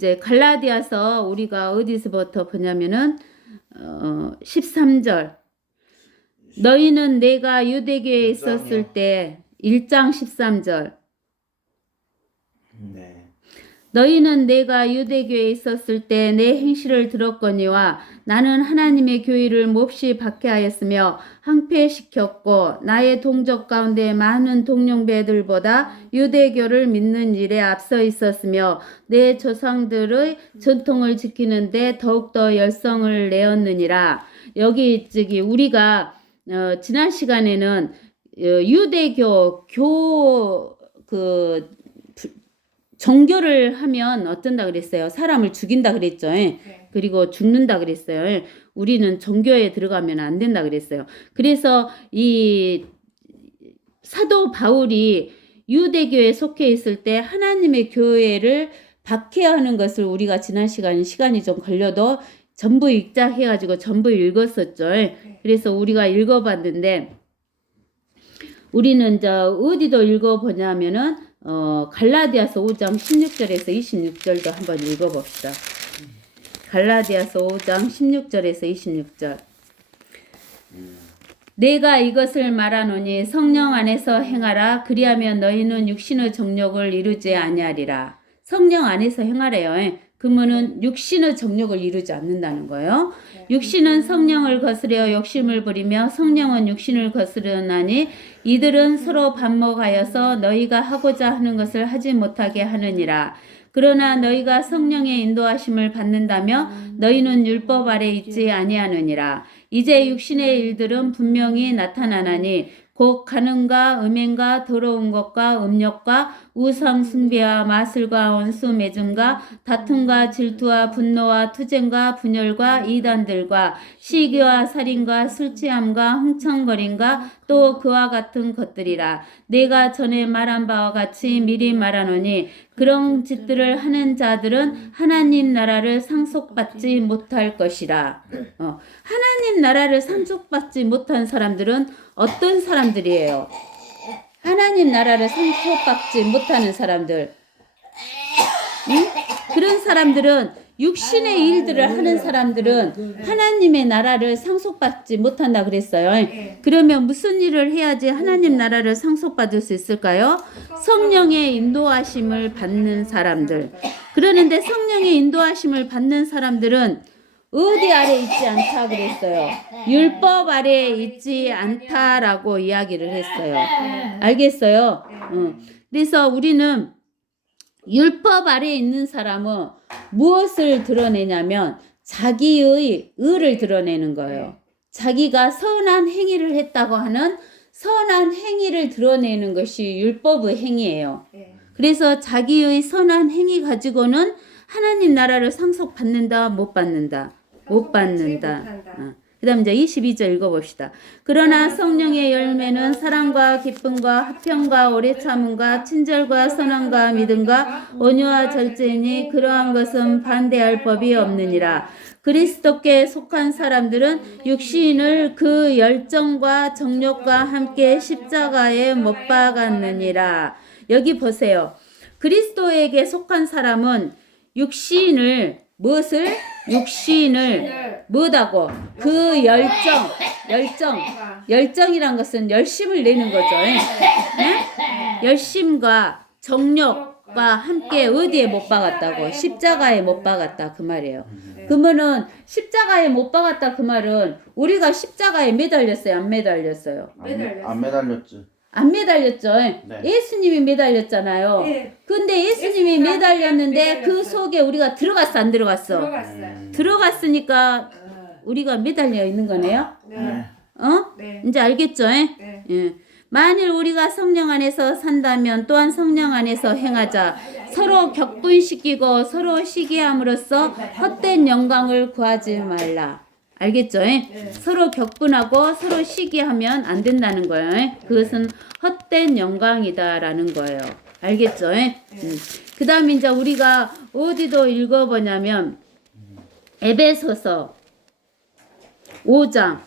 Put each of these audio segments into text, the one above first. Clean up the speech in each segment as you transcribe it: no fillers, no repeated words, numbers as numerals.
이제 갈라디아서 우리가 어디서부터 보냐면은 13절. 너희는 내가 유대교에 있었을 때 1장 13절. 네. 너희는 내가 유대교에 있었을 때 내 행실을 들었거니와 나는 하나님의 교회를 몹시 박해하였으며 항폐시켰고 나의 동족 가운데 많은 동령배들보다 유대교를 믿는 일에 앞서 있었으며 내 조상들의 전통을 지키는데 더욱더 열성을 내었느니라. 여기 우리가 지난 시간에는 유대교 정교를 하면 어쩐다 그랬어요? 사람을 죽인다 그랬죠. 네. 그리고 죽는다 그랬어요. 우리는 정교에 들어가면 안 된다 그랬어요. 그래서 이 사도 바울이 유대교에 속해 있을 때 하나님의 교회를 박해하는 것을 우리가 지난 시간이 좀 걸려도 전부 읽자 해가지고 전부 읽었었죠. 그래서 우리가 읽어봤는데 우리는 어디도 읽어보냐면은 갈라디아서 5장 16절에서 26절도 한번 읽어봅시다. 갈라디아서 5장 16절에서 26절. 내가 이것을 말하노니 성령 안에서 행하라. 그리하면 너희는 육신의 정욕을 이루지 아니하리라. 성령 안에서 행하래요. 그러면은 육신의 정욕을 이루지 않는다는 거예요. 육신은 성령을 거스려 욕심을 부리며 성령은 육신을 거스르나니 이들은 서로 반목하여서 너희가 하고자 하는 것을 하지 못하게 하느니라. 그러나 너희가 성령의 인도하심을 받는다면 너희는 율법 아래 있지 아니하느니라. 이제 육신의 일들은 분명히 나타나나니 곧 간음과 음행과 더러운 것과 음욕과 우상 숭배와 마술과 원수 맺음과 다툼과 질투와 분노와 투쟁과 분열과 이단들과 시기와 살인과 술취함과 흥청거림과 또 그와 같은 것들이라. 내가 전에 말한 바와 같이 미리 말하노니 그런 짓들을 하는 자들은 하나님 나라를 상속받지 못할 것이라. 하나님 나라를 상속받지 못한 사람들은 어떤 사람들이에요? 하나님 나라를 상속받지 못하는 사람들. 응? 그런 사람들은 육신의 일들을 하는 사람들은 하나님의 나라를 상속받지 못한다 그랬어요. 그러면 무슨 일을 해야지 하나님 나라를 상속받을 수 있을까요? 성령의 인도하심을 받는 사람들. 그러는데 성령의 인도하심을 받는 사람들은 어디 아래 있지 않다 그랬어요. 율법 아래 있지 않다라고 이야기를 했어요. 알겠어요? 그래서 우리는 율법 아래 있는 사람은 무엇을 드러내냐면 자기의 의를 드러내는 거예요. 자기가 선한 행위를 했다고 하는 선한 행위를 드러내는 것이 율법의 행위예요. 그래서 자기의 선한 행위 가지고는 하나님 나라를 상속받는다, 못 받는다? 못 받는다. 그 다음 이제 22절 읽어봅시다. 그러나 성령의 열매는 사랑과 기쁨과 화평과 오래 참음과 친절과 선함과 믿음과 온유와 절제니 그러한 것은 반대할 법이 없느니라. 그리스도께 속한 사람들은 육신을 그 열정과 정욕과 함께 십자가에 못 박았느니라. 여기 보세요. 그리스도에게 속한 사람은 육신을 뭐다고? 그 열정이란 것은 열심을 내는 거죠. 네? 열심과 정욕과 함께 어디에 못 박았다고? 십자가에 못 박았다 그 말이에요. 그러면은 십자가에 못 박았다 그 말은 우리가 십자가에 매달렸어요? 안 매달렸어요? 안 매달렸지. 안 매달렸죠. 네. 예수님이 매달렸잖아요. 네. 근데 예수님이 매달렸는데 그 속에 우리가 들어갔어, 안 들어갔어? 들어갔어요. 들어갔으니까 우리가 매달려 있는 거네요. 네. 네. 이제 알겠죠? 네. 예. 만일 우리가 성령 안에서 산다면 또한 성령 안에서 행하자. 서로 격분시키고 서로 시기함으로써 헛된 영광을 구하지 말라. 알겠죠? 서로 격분하고 서로 시기하면 안 된다는 거예요. 그것은 헛된 영광이다라는 거예요. 알겠죠? 그 다음에 이제 우리가 어디도 읽어보냐면 에베소서 5장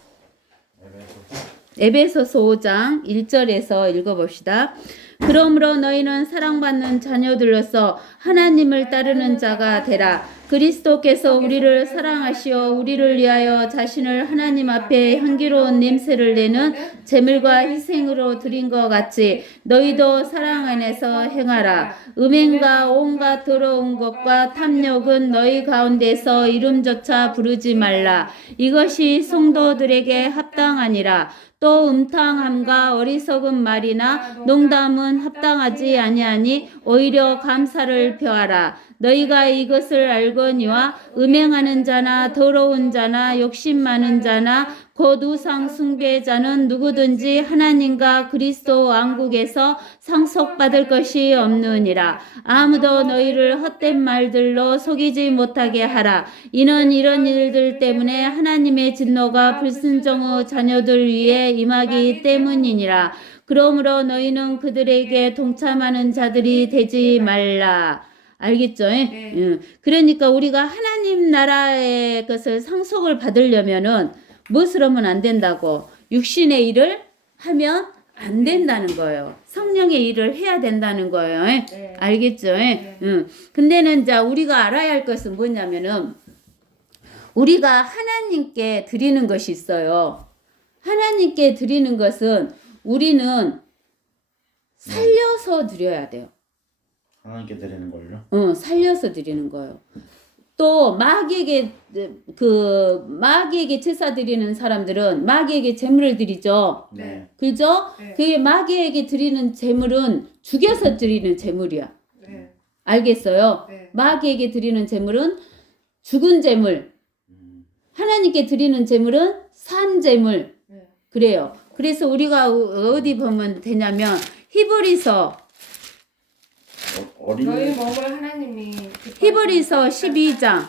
1절에서 읽어봅시다. 그러므로 너희는 사랑받는 자녀들로서 하나님을 따르는 자가 되라. 그리스도께서 우리를 사랑하시어 우리를 위하여 자신을 하나님 앞에 향기로운 냄새를 내는 제물과 희생으로 드린 것 같이 너희도 사랑 안에서 행하라. 음행과 온갖 더러운 것과 탐욕은 너희 가운데서 이름조차 부르지 말라. 이것이 성도들에게 합당하니라. 또 음탕함과 어리석은 말이나 농담은 합당하지 아니하니 오히려 감사를 표하라. 너희가 이것을 알거니와 음행하는 자나 더러운 자나 욕심 많은 자나 곧 우상 숭배자는 누구든지 하나님과 그리스도 왕국에서 상속받을 것이 없느니라. 아무도 너희를 헛된 말들로 속이지 못하게 하라. 이는 이런 일들 때문에 하나님의 진노가 불순종의 자녀들 위에 임하기 때문이니라. 그러므로 너희는 그들에게 동참하는 자들이 되지 말라. 알겠죠? 네. 그러니까 우리가 하나님 나라의 것을 상속을 받으려면은 무엇을 하면 안 된다고? 육신의 일을 하면 안 된다는 거예요. 성령의 일을 해야 된다는 거예요. 네. 알겠죠? 네. 근데는 자 우리가 알아야 할 것은 뭐냐면은 우리가 하나님께 드리는 것이 있어요. 하나님께 드리는 것은 우리는 살려서 드려야 돼요. 하나님께 드리는 걸요? 살려서 드리는 거예요. 또 마귀에게 제사 드리는 사람들은 마귀에게 제물을 드리죠. 네. 그죠? 네. 그게 마귀에게 드리는 제물은 죽여서 드리는 제물이야. 네. 알겠어요? 네. 마귀에게 드리는 제물은 죽은 제물. 하나님께 드리는 제물은 산 제물. 네. 그래요. 그래서 우리가 어디 보면 되냐면 히브리서 어린 너희 몸을 하나님이 히브리서 12장.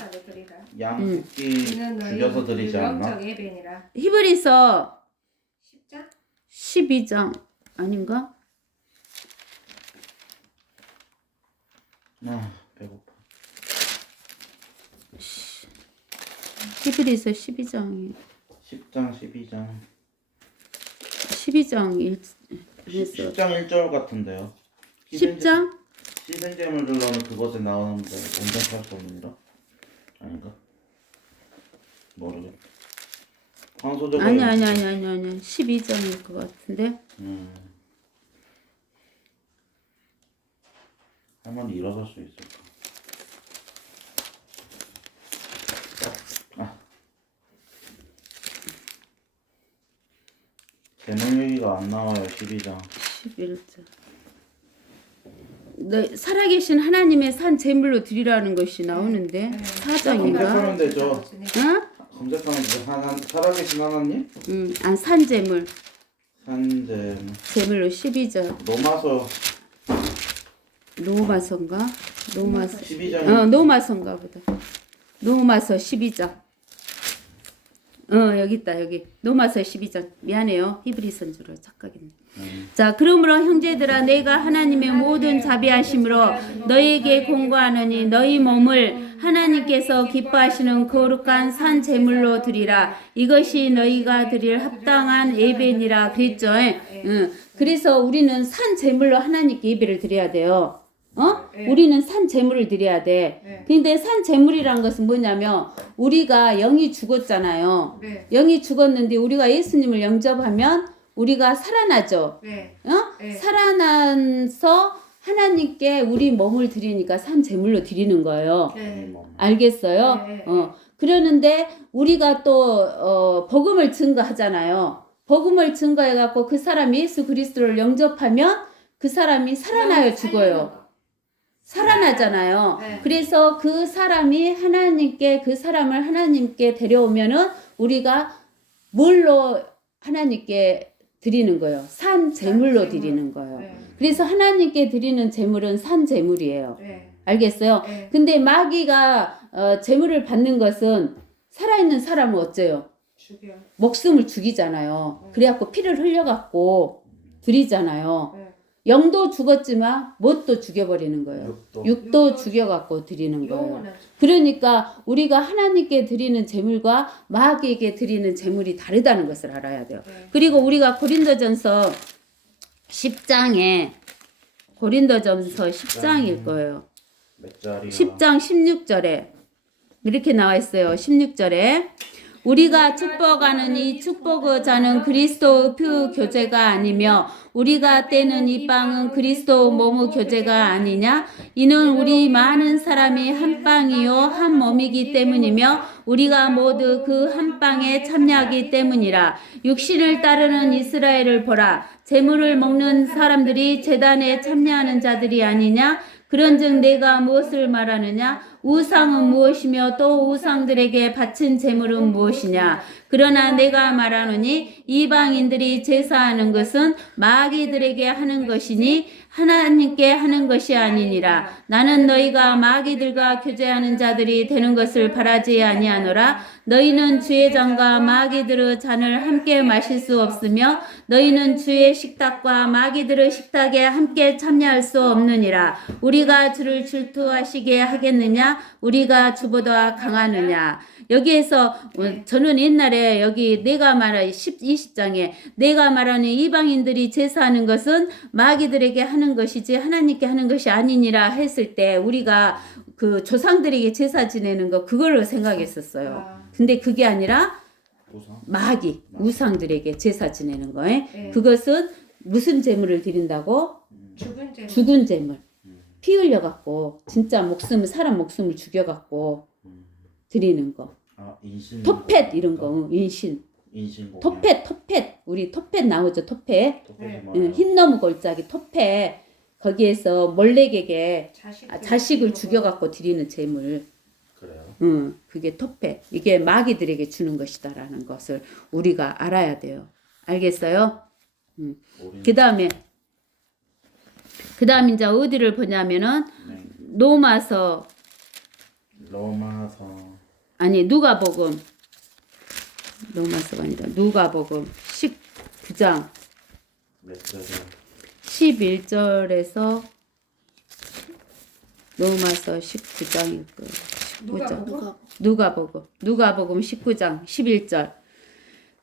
양 새끼 죽여서 드리지 않나? 영적 예배니라. 히브리서 10장? 12장 아닌가? 아 배고파. 히브리서 12장이 10장 12장 12장 1 그래서 10장 1절 같은데요. 10장 희생제물들로는 그것에 나오는데 온전할 수 없느니라. 아닌가? 모르겠다. 황소적으로 아니 12장일 것 같은데. 할머니 일어설 수 있을까? 제목 얘기가 안 나와요. 12장 11장. 너 살아계신 하나님의 산 제물로 드리라는 것이 나오는데 네. 4장인가? 검색하면 되죠. 어? 검색하면 돼. 살아계신 하나님? 산 제물. 산제 제물로 12장. 로마서인가? 로마서 12장 로마서인가 보다. 로마서 12장. 여기 있다 여기. 로마서 12장. 미안해요. 히브리서인 줄 착각했네. 자, 그러므로 형제들아 내가 하나님의 모든 자비하심으로 너희에게 공고하노니 너희 몸을 하나님께서 기뻐하시는 거룩한 산 제물로 드리라. 이것이 너희가 드릴 합당한 예배니라 그랬죠. 그래서 우리는 산 제물로 하나님께 예배를 드려야 돼요. 네. 우리는 산 제물을 드려야 돼. 네. 근데 산 제물이란 것은 뭐냐면 우리가 영이 죽었잖아요. 네. 영이 죽었는데 우리가 예수님을 영접하면 우리가 살아나죠. 네. 네. 살아나서 하나님께 우리 몸을 드리니까 산 제물로 드리는 거예요. 네. 알겠어요? 네. 그러는데 우리가 또 복음을 증거하잖아요. 복음을 증거해 갖고 그 사람이 예수 그리스도를 영접하면 그 사람이 살아나요, 죽어요. 살아나잖아요. 네. 그래서 그 사람이 그 사람을 하나님께 데려오면은 우리가 뭘로 하나님께 드리는 거예요. 산 제물로 드리는 거예요. 네. 그래서 하나님께 드리는 제물은 산 제물이에요. 네. 알겠어요? 네. 근데 마귀가 제물을 받는 것은 살아있는 사람을 어째요? 죽여. 목숨을 죽이잖아요. 그래갖고 피를 흘려갖고 드리잖아요. 네. 영도 죽었지만 뭣도 죽여버리는 거예요. 육도. 육도 죽여갖고 드리는 거예요. 영혼은 그러니까 우리가 하나님께 드리는 제물과 마귀에게 드리는 제물이 다르다는 것을 알아야 돼요. 네. 그리고 우리가 고린도전서 10장에 고린도전서 10장일 거예요. 몇 자리야? 10장 16절에 이렇게 나와 있어요. 16절에 우리가 축복하는 이 축복의 자는 그리스도의 피 교제가 아니며 우리가 떼는 이 빵은 그리스도 몸의 교제가 아니냐? 이는 우리 많은 사람이 한 빵이요 한 몸이기 때문이며 우리가 모두 그 한 빵에 참여하기 때문이라. 육신을 따르는 이스라엘을 보라. 제물을 먹는 사람들이 제단에 참여하는 자들이 아니냐? 그런즉 내가 무엇을 말하느냐? 우상은 무엇이며 또 우상들에게 바친 제물은 무엇이냐? 그러나 내가 말하노니 이방인들이 제사하는 것은 마귀들에게 하는 것이니 하나님께 하는 것이 아니니라. 나는 너희가 마귀들과 교제하는 자들이 되는 것을 바라지 아니하노라. 너희는 주의 잔과 마귀들의 잔을 함께 마실 수 없으며 너희는 주의 식탁과 마귀들의 식탁에 함께 참여할 수 없느니라. 우리가 주를 질투하시게 하겠느냐? 우리가 주보다 강하느냐? 여기에서 저는 옛날에 여기 내가 말한 20장에 내가 말하는 이방인들이 제사하는 것은 마귀들에게 하는 것이지 하나님께 하는 것이 아니니라 했을 때 우리가 그 조상들에게 제사 지내는 거 그걸로 생각했었어요. 근데 그게 아니라 마귀 우상들에게 제사 지내는 거에 그것은 무슨 제물을 드린다고? 죽은 제물. 피 흘려갖고 진짜 사람 목숨을 죽여갖고 드리는 거. 인신. 토펫 이런 거. 인신. 토펫. 우리 토펫 나오죠. 토펫. 흰나무 골짜기 토펫. 거기에서 몰렉에게 자식을 죽여갖고 드리는 제물. 그래요? 그게 토펫. 이게 마귀들에게 주는 것이다라는 것을 우리가 알아야 돼요. 알겠어요? 그 다음에 이제 어디를 보냐면은 로마서 아니 누가복음 로마서가 아니라 누가복음 19장 11절에서 로마서 19장일 거예요. 19장. 누가복음 19장 11절.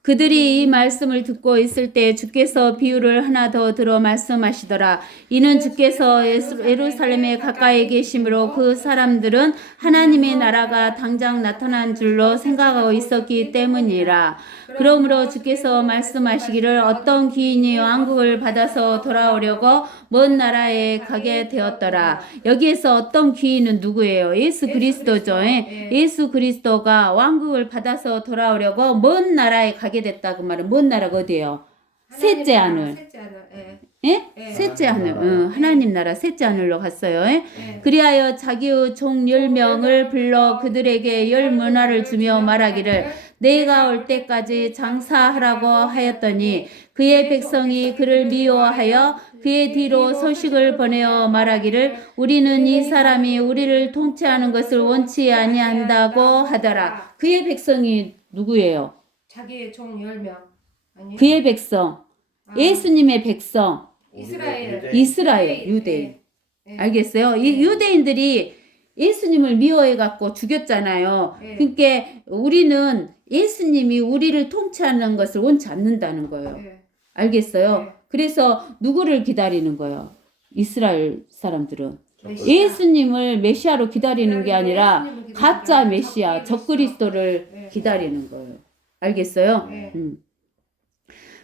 그들이 이 말씀을 듣고 있을 때 주께서 비유를 하나 더 들어 말씀하시더라. 이는 주께서 예루살렘에 가까이 계심으로 그 사람들은 하나님의 나라가 당장 나타난 줄로 생각하고 있었기 때문이라. 그러므로 주께서 말씀하시기를 어떤 귀인이 왕국을 받아서 돌아오려고 먼 나라에 가게 되었더라. 여기에서 어떤 귀인은 누구예요? 예수 그리스도죠. 예수 그리스도가 왕국을 받아서 돌아오려고 먼 나라에 가게 됐다고 말은 먼 나라가 어디예요? 셋째 하늘. 셋째 하늘. 하나님 나라 셋째 하늘로 갔어요. 그리하여 자기의 종 10명을 불러 그들에게 10문화를 주며 말하기를 내가 올 때까지 장사하라고 하였더니 그의 백성이 그를 미워하여 그의 뒤로 소식을 보내어 말하기를 우리는 이 사람이 우리를 통치하는 것을 원치 아니한다고 하더라. 그의 백성이 누구예요? 자기의 종 10명. 아니? 그의 백성. 예수님의 백성. 이스라엘. 유대인. 알겠어요? 이 유대인들이 예수님을 미워해갖고 죽였잖아요. 그러니까 우리는 예수님이 우리를 통치하는 것을 원치 않는다는 거예요. 알겠어요? 그래서 누구를 기다리는 거예요? 이스라엘 사람들은. 예수님을 메시아로 기다리는 게 아니라 가짜 메시아, 적그리스도를 기다리는 거예요. 알겠어요?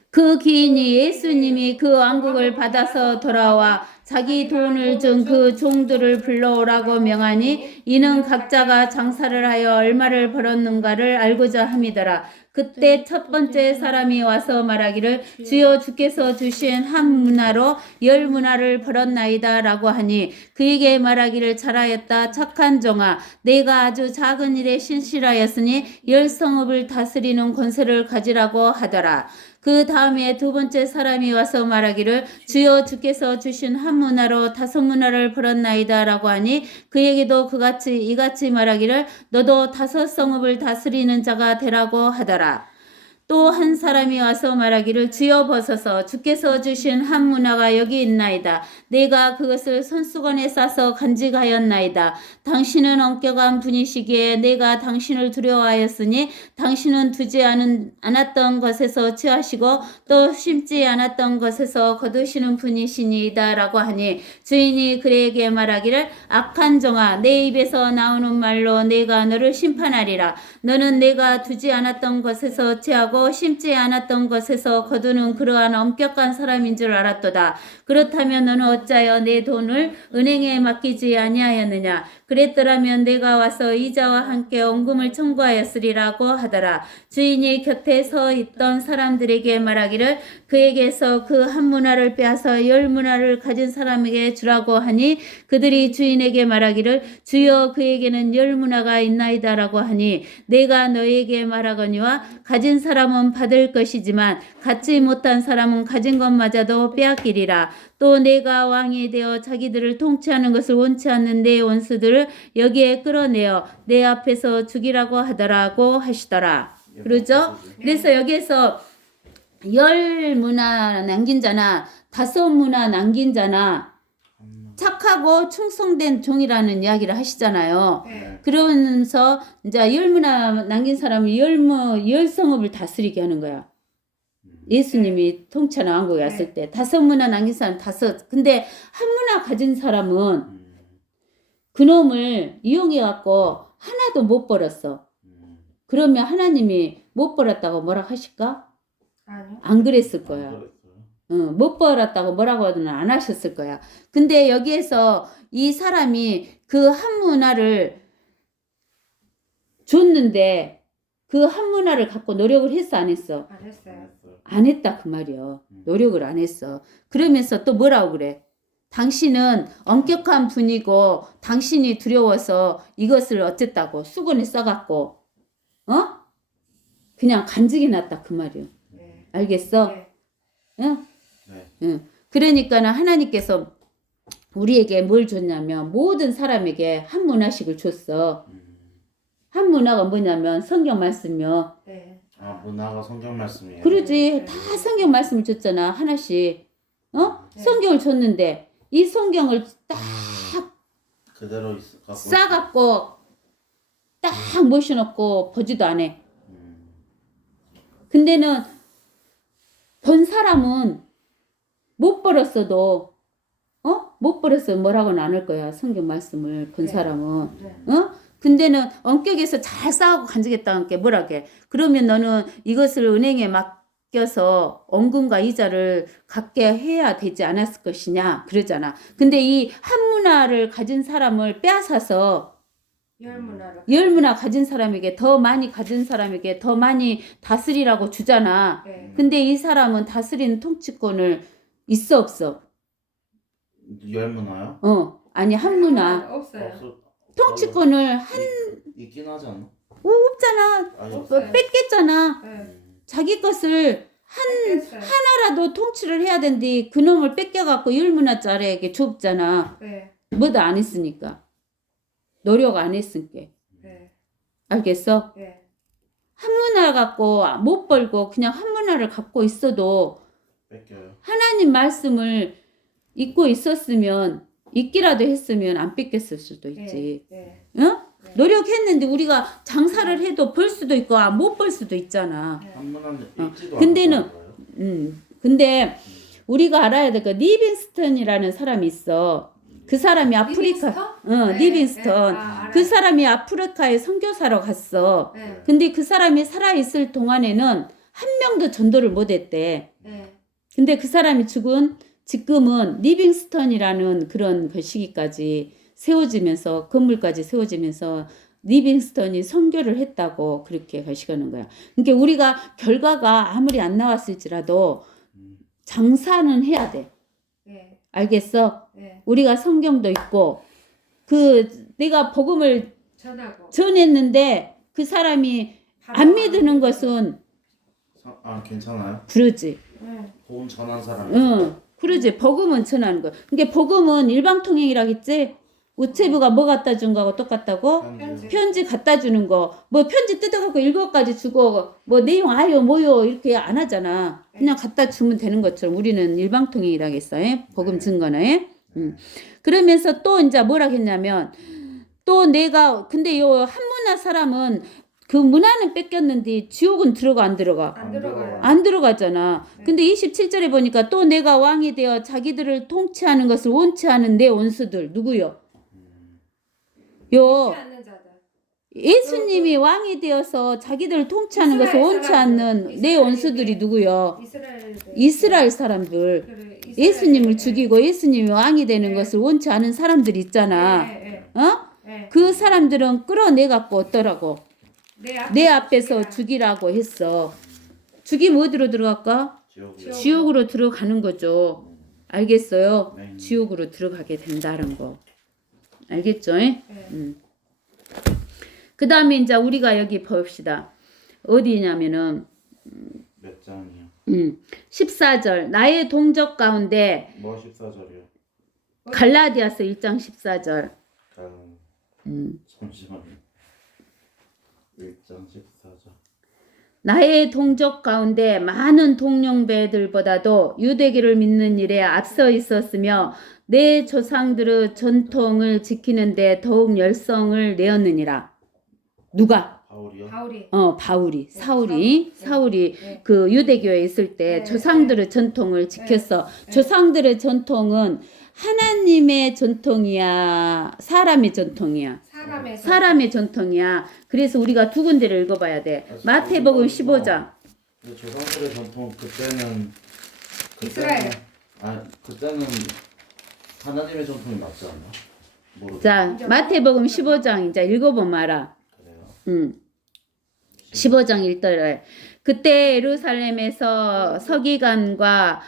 그 귀인이 예수님이 그 왕국을 받아서 돌아와 자기 돈을 준 그 종들을 불러오라고 명하니 이는 각자가 장사를 하여 얼마를 벌었는가를 알고자 함이더라. 그때 첫 번째 사람이 와서 말하기를 주여 주께서 주신 한 문화로 10문화를 벌었나이다 라고 하니 그에게 말하기를 잘하였다 착한 종아 내가 아주 작은 일에 신실하였으니 10성읍을 다스리는 권세를 가지라고 하더라. 그 다음에 두 번째 사람이 와서 말하기를 주여 주께서 주신 한 문화로 5문화를 벌었나이다 라고 하니 그에게도 이같이 말하기를 너도 5성읍을 다스리는 자가 되라고 하더라. 또 한 사람이 와서 말하기를 주여 벗어서 주께서 주신 한 문화가 여기 있나이다. 내가 그것을 손수건에 싸서 간직하였나이다. 당신은 엄격한 분이시기에 내가 당신을 두려워하였으니 당신은 두지 않았던 것에서 취하시고 또 심지 않았던 것에서 거두시는 분이시니이다 라고 하니 주인이 그에게 말하기를 악한 종아 내 입에서 나오는 말로 내가 너를 심판하리라. 너는 내가 두지 않았던 것에서 취하고 심지 않았던 것에서 거두는 그러한 엄격한 사람인 줄 알았도다. 그렇다면 너는 어찌하여 내 돈을 은행에 맡기지 아니하였느냐. 그랬더라면 내가 와서 이자와 함께 원금을 청구하였으리라고 하더라. 주인이 곁에 서 있던 사람들에게 말하기를 그에게서 그 한 문화를 빼앗아 10문화를 가진 사람에게 주라고 하니 그들이 주인에게 말하기를 주여 그에게는 10문화가 있나이다라고 하니 내가 너에게 말하거니와 가진 사람은 받을 것이지만 갖지 못한 사람은 가진 것마저도 빼앗기리라. 또 내가 왕이 되어 자기들을 통치하는 것을 원치 않는 내 원수들을 여기에 끌어내어 내 앞에서 죽이라고 하더라고 하시더라. 그러죠? 그래서 여기에서 10문화 남긴 자나 5문화 남긴 자나 착하고 충성된 종이라는 이야기를 하시잖아요. 네. 그러면서 이제 10문화 남긴 사람이 10성읍을 다스리게 하는 거야. 예수님이 통치하는 왕국에 왔을 때 5문화 남긴 사람 5. 근데 한 문화 가진 사람은 그놈을 이용해 갖고 하나도 못 벌었어. 그러면 하나님이 못 벌었다고 뭐라 하실까? 아니요. 안 그랬을 거야. 못 벌었다고 뭐라고는 안 하셨을 거야. 근데 여기에서 이 사람이 그 한 문화를 줬는데 그 한 문화를 갖고 노력을 했어 안 했어? 안 했어요. 안 했다 그 말이요. 노력을 안 했어. 그러면서 또 뭐라고 그래? 당신은 엄격한 분이고 당신이 두려워서 이것을 어쨌다고 수건에 싸갖고 그냥 간직해 놨다 그 말이요. 네. 알겠어? 네. 응? 네. 응. 그러니까는 하나님께서 우리에게 뭘 줬냐면 모든 사람에게 한 문화씩을 줬어. 한 문화가 뭐냐면 성경 말씀이요. 네. 아, 문화가 성경 말씀이에요. 그러지. 다 성경 말씀을 줬잖아. 하나씩. 성경을 줬는데 이 성경을 딱 그대로 갖고 싸갖고 딱 모셔놓고 보지도 안 해. 근데는 본 사람은 못 벌었어도 못 벌었어도 뭐라고는 안 할 거야. 성경 말씀을 본 네. 사람은. 네. 근데는 엄격해서 잘 싸우고 간직했다는 게 뭐라게. 그러면 너는 이것을 은행에 맡겨서 원금과 이자를 갖게 해야 되지 않았을 것이냐 그러잖아. 근데 이 한 문화를 가진 사람을 빼앗아서 10문화를 10문화 가진 사람에게 더 많이 가진 사람에게 더 많이 다스리라고 주잖아. 네. 근데 이 사람은 다스리는 통치권을 있어 없어? 10문화요? 아니 한 문화 없어요. 통치권을 있긴 하지 않나? 없잖아. 아니, 없어요. 뺏겼잖아. 네. 자기 것을 뺐어요. 하나라도 통치를 해야 되는데 그놈을 뺏겨갖고 10문화짜리에게 줬잖아. 네. 뭐도 안 했으니까. 노력 안 했으니까. 네. 알겠어? 네. 한 문화 갖고 못 벌고 그냥 한 문화를 갖고 있어도 뺏겨요. 하나님 말씀을 잊고 있었으면 잊기라도 했으면 안 뺏겼을 수도 있지. 네. 응? 노력했는데 우리가 장사를 해도 벌 수도 있고 못 벌 수도 있잖아. 한 문화는 읽지도 근데는 않는 거예요? 근데 우리가 알아야 될 거 리빙스턴이라는 사람이 있어. 그 사람이 아프리카 리빙스턴? 네. 리빙스턴. 네. 아, 그 알아요. 사람이 아프리카에 선교사로 갔어. 네. 근데 그 사람이 살아있을 동안에는 한 명도 전도를 못 했대. 네. 근데 그 사람이 죽은 지금은 리빙스턴이라는 그런 그 시기까지 세워지면서 건물까지 세워지면서 리빙스턴이 선교를 했다고 그렇게 가시가는 거야. 그러니까 우리가 결과가 아무리 안 나왔을지라도 장사는 해야 돼. 네. 알겠어? 네. 우리가 성경도 있고 내가 복음을 전하고 전했는데 그 사람이 안 믿는 것은 괜찮아요? 그러지. 네. 복음 전한 사람. 그러지. 복음은 전하는 거. 그러니까 복음은 일방통행이라겠지. 우체부가 뭐 갖다 준 거하고 똑같다고? 편지. 편지 갖다 주는 거. 뭐 편지 뜯어갖고 읽어까지 주고 뭐 내용 아요 뭐요 이렇게 안 하잖아. 그냥 갖다 주면 되는 것처럼 우리는 일방통행이라겠어. 복음 네. 증거는. 그러면서 또 이제 뭐라 했냐면 또 내가 근데 요 한문화 사람은 그 문화는 뺏겼는데 지옥은 들어가 안 들어가? 안 들어가요. 안 들어가잖아. 네. 근데 27절에 보니까 또 내가 왕이 되어 자기들을 통치하는 것을 원치 않은 내 원수들 누구요? 요 믿지 않는 자들. 예수님이 왕이 되어서 자기들을 통치하는 것을 이스라엘 원치 사람들, 않는 내 이스라엘인데. 원수들이 누구요? 이스라엘 이스라엘 사람들. 그래, 예수님을 이스라엘. 죽이고 예수님이 왕이 되는 네. 것을 원치 않은 사람들 있잖아. 네, 어? 네. 그 사람들은 끌어내갖고 어떠라고? 내 앞에서 죽이라. 죽이라고 했어. 죽이면 어디로 들어갈까? 지옥이요. 지옥으로 들어가는 거죠. 알겠어요? 네. 지옥으로 들어가게 된다는 거. 알겠죠? 네. 그 다음에 이제 우리가 여기 봅시다. 어디냐면은, 몇 장이요? 14절. 나의 동족 가운데, 뭐 14절이요? 갈라디아서 1장 14절. 잠시만요. 1장 14절. 나의 동족 가운데 많은 동령배들보다도 유대교를 믿는 일에 앞서 있었으며 내 조상들의 전통을 지키는데 더욱 열성을 내었느니라. 누가? 바울이요? 바울이. 바울이, 네, 사울이 네. 그 유대교에 있을 때 네, 조상들의 전통을 지켰어. 네. 조상들의 전통은 하나님의 전통이야, 사람의 전통이야. 사람의 전통이야. 그래서 우리가 두 군데를 읽어봐야 돼. 마태복음 15장. 조상들의 전통 그때는 이스라엘. 그때는 하나님의 전통이 맞지 않나? 모르겠어요. 자, 마태복음 15장 이제 읽어보면 알아. 그래요. 15장 1절에 그때 예루살렘에서 서기관들과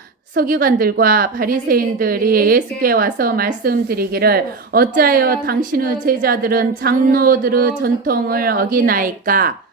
바리새인들이 예수께 와서 말씀드리기를 어찌하여 당신의 제자들은 장로들의 전통을 어기나이까?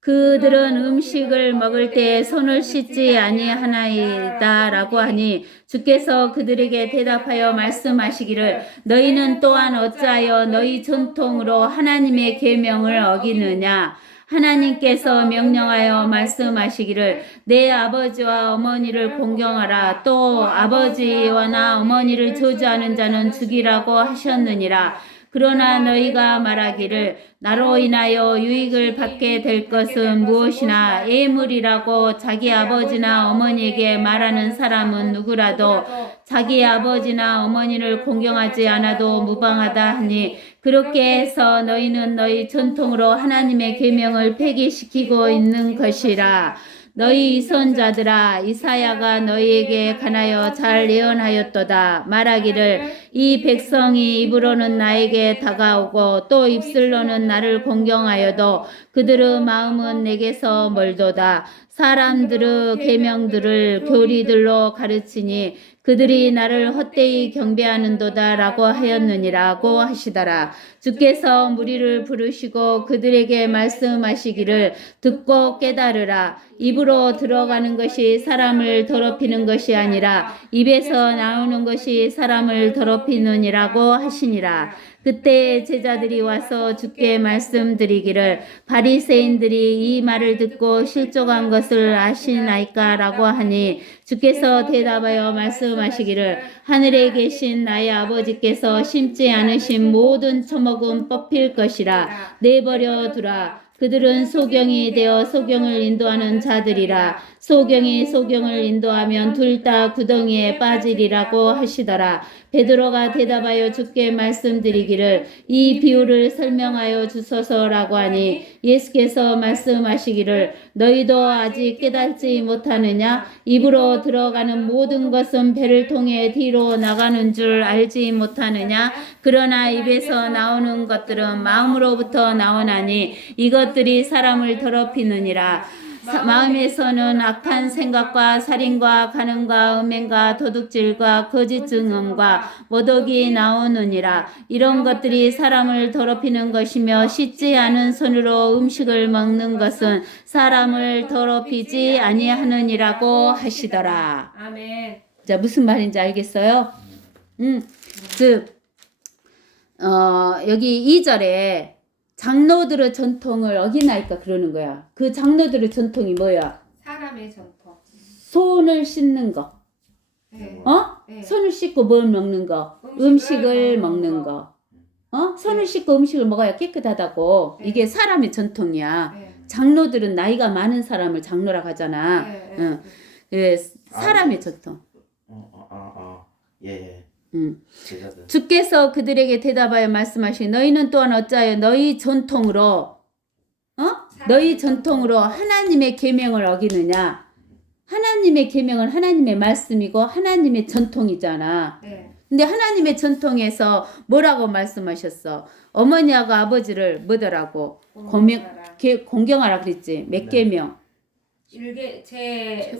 그들은 음식을 먹을 때 손을 씻지 아니하나이다라고 하니 주께서 그들에게 대답하여 말씀하시기를 너희는 또한 어찌하여 너희 전통으로 하나님의 계명을 어기느냐? 하나님께서 명령하여 말씀하시기를 내 아버지와 어머니를 공경하라. 또 아버지와나 어머니를 저주하는 자는 죽이라고 하셨느니라. 그러나 너희가 말하기를 나로 인하여 유익을 받게 될 것은 무엇이나 예물이라고 자기 아버지나 어머니에게 말하는 사람은 누구라도 자기 아버지나 어머니를 공경하지 않아도 무방하다 하니 그렇게 해서 너희는 너희 전통으로 하나님의 계명을 폐기시키고 있는 것이라. 너희 이선자들아 이사야가 너희에게 관하여 잘 예언하였도다. 말하기를 이 백성이 입으로는 나에게 다가오고 또 입술로는 나를 공경하여도 그들의 마음은 내게서 멀도다. 사람들의 계명들을 교리들로 가르치니 그들이 나를 헛되이 경배하는도다 라고 하였느니라고 하시더라. 주께서 무리를 부르시고 그들에게 말씀하시기를 듣고 깨달으라. 입으로 들어가는 것이 사람을 더럽히는 것이 아니라 입에서 나오는 것이 사람을 더럽히느니라고 하시니라. 그때 제자들이 와서 주께 말씀드리기를 바리새인들이 이 말을 듣고 실족한 것을 아시나이까라고 하니 주께서 대답하여 말씀하시기를 하늘에 계신 나의 아버지께서 심지 않으신 모든 초목은 뽑힐 것이라. 내버려 두라. 그들은 소경이 되어 소경을 인도하는 자들이라. 소경이 소경을 인도하면 둘 다 구덩이에 빠지리라고 하시더라. 베드로가 대답하여 주께 말씀드리기를 이 비유를 설명하여 주소서라고 하니 예수께서 말씀하시기를 너희도 아직 깨닫지 못하느냐? 입으로 들어가는 모든 것은 배를 통해 뒤로 나가는 줄 알지 못하느냐? 그러나 입에서 나오는 것들은 마음으로부터 나오나니 이것들이 사람을 더럽히느니라. 마음에서는 악한 생각과 살인과 간음과 음행과 도둑질과 거짓 증언과 모독이 나오느니라. 이런 것들이 사람을 더럽히는 것이며 씻지 않은 손으로 음식을 먹는 것은 사람을 더럽히지 아니하느니라고 하시더라. 아멘. 자, 무슨 말인지 알겠어요? 여기 2절에 장로들의 전통을 어기나이까 그러는 거야. 그 장로들의 전통이 뭐야? 사람의 전통. 손을 씻는 거. 네. 네. 손을 씻고 뭘 먹는 거? 음식을 먹는 거. 손을 씻고 음식을 먹어야 깨끗하다고. 네. 이게 사람의 전통이야. 네. 장로들은 나이가 많은 사람을 장로라고 하잖아. 네. 응. 그 사람의 전통. 예. 제자들. 주께서 그들에게 대답하여 말씀하시니 너희는 또한 어찌하여 너희 전통으로 너희 전통으로 하나님의 계명을 어기느냐? 하나님의 계명은 하나님의 말씀이고 하나님의 전통이잖아. 네. 근데 하나님의 전통에서 뭐라고 말씀하셨어? 어머니하고 아버지를 뭐더라고? 공경하라 그랬지. 몇 네. 계명? 제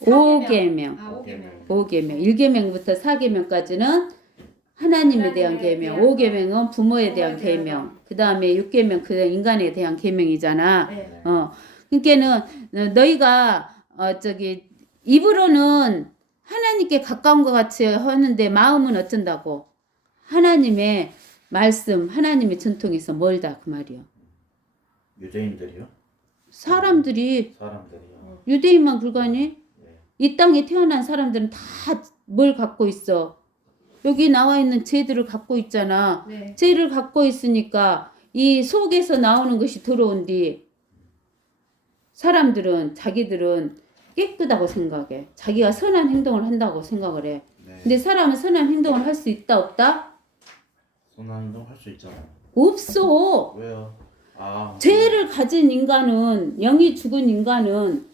5계명. 5계명. 5계명. 1계명부터 4계명까지는 하나님에 대한 계명. 5계명은 부모에 대한 계명. 그다음에 6계명 그 인간에 대한 계명이잖아. 네. 그러니까는 너희가 입으로는 하나님께 가까운 것 같이 하는데 마음은 어쩐다고? 하나님의 말씀, 하나님의 전통에서 멀다 그 말이요. 유대인들이요? 사람들이요. 사람들이요. 유대인만 불가니? 네. 이 땅에 태어난 사람들은 다 뭘 갖고 있어? 여기 나와 있는 죄들을 갖고 있잖아. 네. 죄를 갖고 있으니까 이 속에서 나오는 것이 들어온 뒤 사람들은 자기들은 깨끗하고 생각해. 자기가 선한 행동을 한다고 생각을 해. 네. 근데 사람은 선한 행동을 할 수 있다 없다? 선한 행동 할 수 있잖아요. 없어. 왜요? 죄를 가진 인간은, 영이 죽은 인간은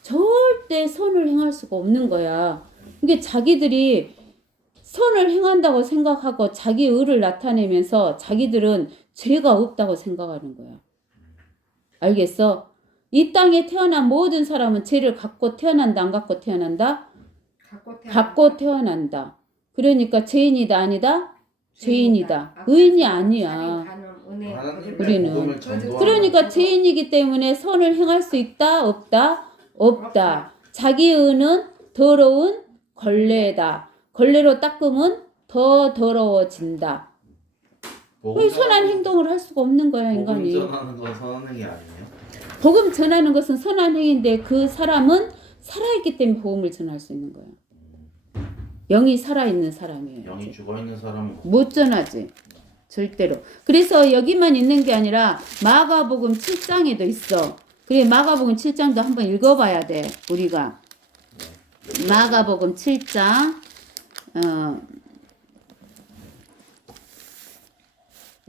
절대 선을 행할 수가 없는 거야. 이게 자기들이 선을 행한다고 생각하고 자기 의를 나타내면서 자기들은 죄가 없다고 생각하는 거야. 알겠어? 이 땅에 태어난 모든 사람은 죄를 갖고 태어난다, 안 갖고 태어난다? 갖고 태어난다. 그러니까 죄인이다, 아니다? 죄인이다. 의인이 아니야. 우리는. 그러니까 죄인이기 때문에 선을 행할 수 있다, 없다? 없다. 자기 의는 더러운 걸레다. 걸레로 닦으면 더 더러워진다. 왜 선한 행동을 할 수가 없는 거야, 인간이. 복음 전하는 건 선한 행위 아니에요? 복음 전하는 것은 선한 행위인데 그 사람은 살아있기 때문에 복음을 전할 수 있는 거야. 영이 살아있는 사람이에요. 영이 죽어있는 사람은 못 전하지. 절대로. 그래서 여기만 있는 게 아니라 마가복음 7장에도 있어. 그래, 마가복음 7장도 한번 읽어봐야 돼, 우리가. 마가복음 7장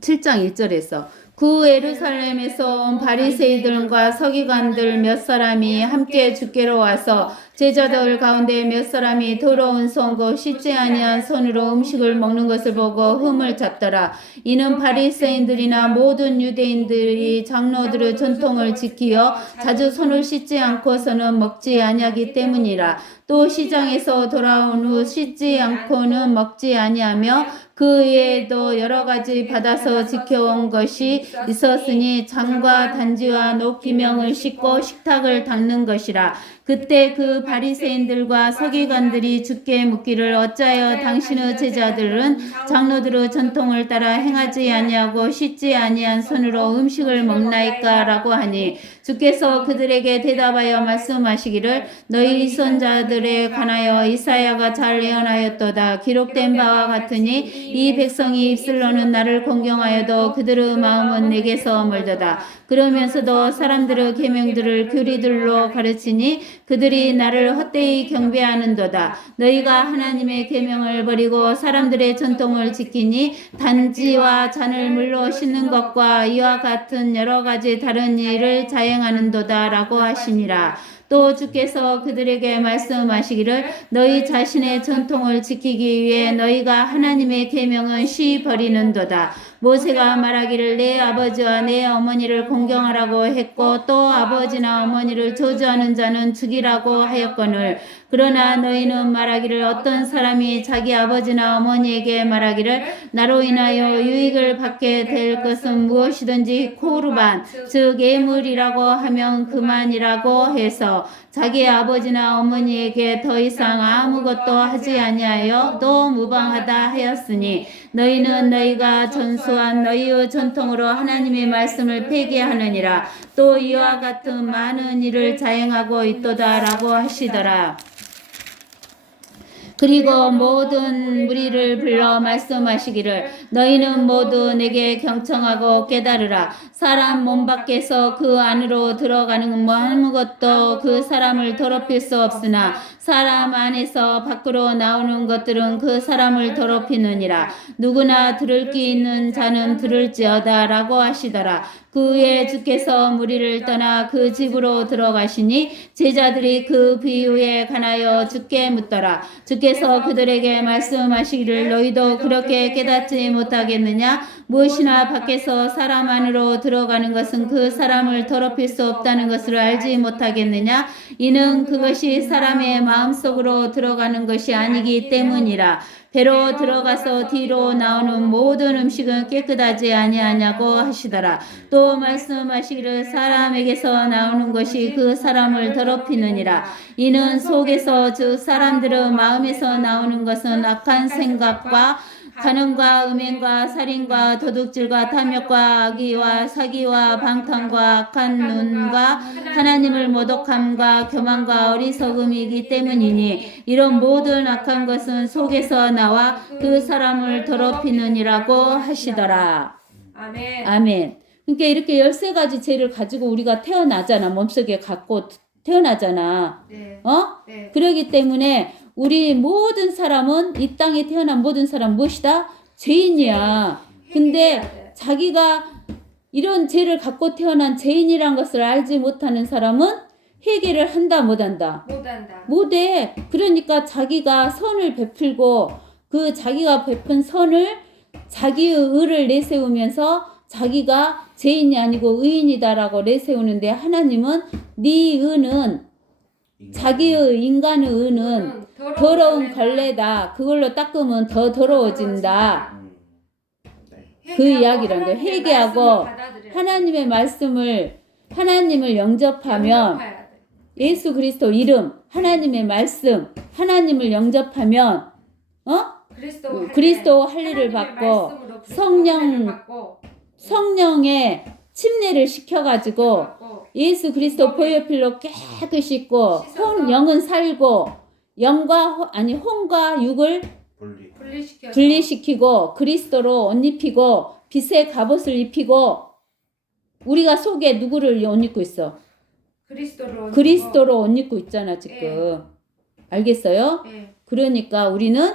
7장 1절에서 그 예루살렘에서 온 바리새이들과 서기관들 몇 사람이 함께 주께로 와서 제자들 가운데 몇 사람이 더러운 손과 씻지 아니한 손으로 음식을 먹는 것을 보고 흠을 잡더라. 이는 바리새인들이나 모든 유대인들이 장로들의 전통을 지키어 자주 손을 씻지 않고서는 먹지 아니하기 때문이라. 또 시장에서 돌아온 후 씻지 않고는 먹지 아니하며 그 외에도 여러 가지 받아서 지켜온 것이 있었으니 장과 단지와 녹기명을 씻고 식탁을 닦는 것이라. 그때 그 바리새인들과 서기관들이 주께 묻기를 어찌하여 당신의 제자들은 장로들의 전통을 따라 행하지 아니하고 씻지 아니한 손으로 음식을 먹나이까 라고 하니 주께서 그들에게 대답하여 말씀하시기를 너희 선자들에 관하여 이사야가 잘 예언하였도다. 기록된 바와 같으니 이 백성이 입술로는 나를 공경하여도 그들의 마음은 내게서 멀도다. 그러면서도 사람들의 계명들을 교리들로 가르치니 그들이 나를 헛되이 경배하는도다. 너희가 하나님의 계명을 버리고 사람들의 전통을 지키니 단지와 잔을 물로 씻는 것과 이와 같은 여러 가지 다른 일을 자행하는도다 라고 하시니라. 또 주께서 그들에게 말씀하시기를 너희 자신의 전통을 지키기 위해 너희가 하나님의 계명은 쉬 버리는도다. 모세가 말하기를 내 아버지와 내 어머니를 공경하라고 했고 또 아버지나 어머니를 저주하는 자는 죽이라고 하였거늘 그러나 너희는 말하기를 어떤 사람이 자기 아버지나 어머니에게 말하기를 나로 인하여 유익을 받게 될 것은 무엇이든지 코르반 즉 예물이라고 하면 그만이라고 해서 자기 아버지나 어머니에게 더 이상 아무것도 하지 아니하여 또 무방하다 하였으니 너희는 너희가 전수한 너희의 전통으로 하나님의 말씀을 폐기하느니라. 또 이와 같은 많은 일을 자행하고 있도다라고 하시더라. 그리고 모든 무리를 불러 말씀하시기를 너희는 모두 내게 경청하고 깨달으라. 사람 몸 밖에서 그 안으로 들어가는 아무것도 그 사람을 더럽힐 수 없으나 사람 안에서 밖으로 나오는 것들은 그 사람을 더럽히느니라. 누구나 들을 귀 있는 자는 들을지어다 라고 하시더라. 그 후에 주께서 무리를 떠나 그 집으로 들어가시니 제자들이 그 비유에 관하여 주께 묻더라. 주께서 그들에게 말씀하시기를 너희도 그렇게 깨닫지 못하겠느냐? 무엇이나 밖에서 사람 안으로 들어가는 것은 그 사람을 더럽힐 수 없다는 것을 알지 못하겠느냐? 이는 그것이 사람의 마음속으로 들어가는 것이 아니기 때문이라. 배로 들어가서 뒤로 나오는 모든 음식은 깨끗하지 아니하냐고 하시더라. 또 말씀하시기를 사람에게서 나오는 것이 그 사람을 더럽히느니라. 이는 속에서 즉 사람들의 마음에서 나오는 것은 악한 생각과 간음과 음행과 살인과 도둑질과 탐욕과 악의와 사기와 방탕과 악한 눈과 하나님을 모독함과 교만과 어리석음이기 때문이니 이런 모든 악한 것은 속에서 나와 그 사람을 더럽히느니라고 하시더라. 아멘. 아멘. 그러니까 이렇게 13가지 죄를 가지고 우리가 태어나잖아. 몸속에 갖고 태어나잖아. 네. 네. 그러기 때문에 우리 모든 사람은 이 땅에 태어난 모든 사람 무엇이다? 죄인이야. 근데 자기가 이런 죄를 갖고 태어난 죄인이란 것을 알지 못하는 사람은 회개를 한다 못한다? 못한다. 못해. 그러니까 자기가 선을 베풀고 그 자기가 베푼 선을 자기의 의를 내세우면서 자기가 죄인이 아니고 의인이다라고 내세우는데 하나님은 네 의는 자기의 인간의 의는 더러운 걸레다. 그걸로 닦으면 더 더러워진다. 그 이야기란 거예요. 회개하고 하나님의 말씀을 하나님을 영접하면 예수 그리스도 이름, 하나님의 말씀, 하나님을 영접하면 그리스도 할 일을 받고 성령의 침례를 시켜가지고 예수 그리스도 보혈 필로 깨끗이 씻고 영은 살고 혼과 육을 분리시키고 그리스도로 옷 입히고 빛의 갑옷을 입히고 우리가 속에 누구를 옷 입고 있어? 그리스도로 옷 입고 있잖아 지금. 알겠어요? 그러니까 우리는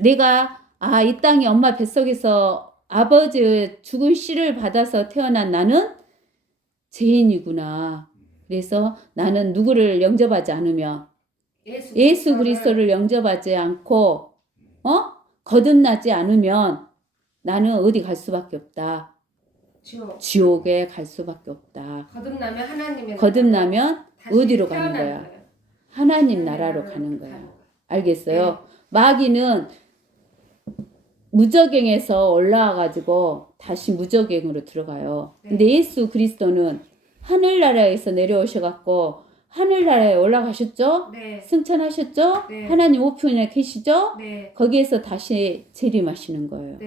내가 이 땅에 엄마 뱃속에서 아버지의 죽은 씨를 받아서 태어난 나는 죄인이구나. 그래서 나는 누구를 영접하지 않으며 예수 그리스도를 영접하지 않고 거듭나지 않으면 나는 어디 갈 수밖에 없다. 지옥에 갈 수밖에 없다. 거듭나면 어디로 가는 거야? 하나님 나라로 가는 거야. 알겠어요? 마귀는 무저갱에서 올라와가지고 다시 무저갱으로 들어가요. 근데 예수 그리스도는 하늘나라에서 내려오셔갖고 하늘나라에 올라가셨죠? 네. 승천하셨죠? 네. 하나님 우편에 계시죠? 네. 거기에서 다시 재림하시는 거예요.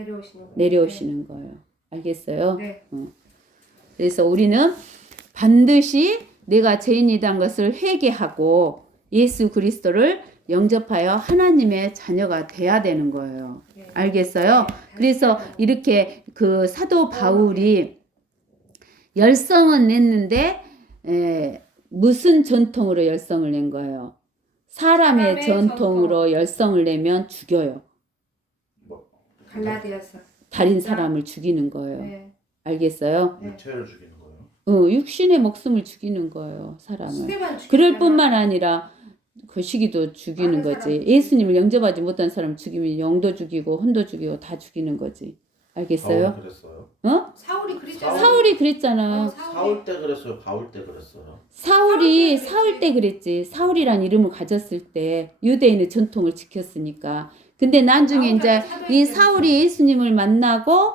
내려오시는 거예요. 알겠어요? 네. 그래서 우리는 반드시 내가 죄인이란 것을 회개하고 예수 그리스도를 영접하여 하나님의 자녀가 돼야 되는 거예요. 네. 알겠어요? 그래서 이렇게 그 사도 바울이 열성은 냈는데 무슨 전통으로 열성을 낸 거예요? 사람의 전통으로 열성을 내면 죽여요. 갈라디아서 다른 사람을 죽이는 거예요. 네. 알겠어요? 육체를 죽이는 거예요? 육신의 목숨을 죽이는 거예요. 사람을. 그럴 뿐만 아니라 그 시기도 죽이는 거지. 예수님을 영접하지 못한 사람 죽이면 영도 죽이고 혼도 죽이고 다 죽이는 거지. 알겠어요? 그랬어요? 사울이 그랬잖아요. 사울이 그랬잖아. 사울 때 그랬어요? 바울 때 그랬어요? 사울 때 그랬지. 사울이란 이름을 가졌을 때 유대인의 전통을 지켰으니까. 근데 나중에 이제 이 사울이 예수님을 만나고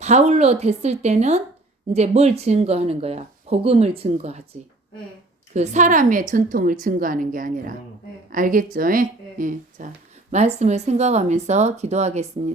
바울로 됐을 때는 이제 뭘 증거하는 거야? 복음을 증거하지. 네. 그 사람의 전통을 증거하는 게 아니라. 네. 알겠죠? 네. 자, 말씀을 생각하면서 기도하겠습니다.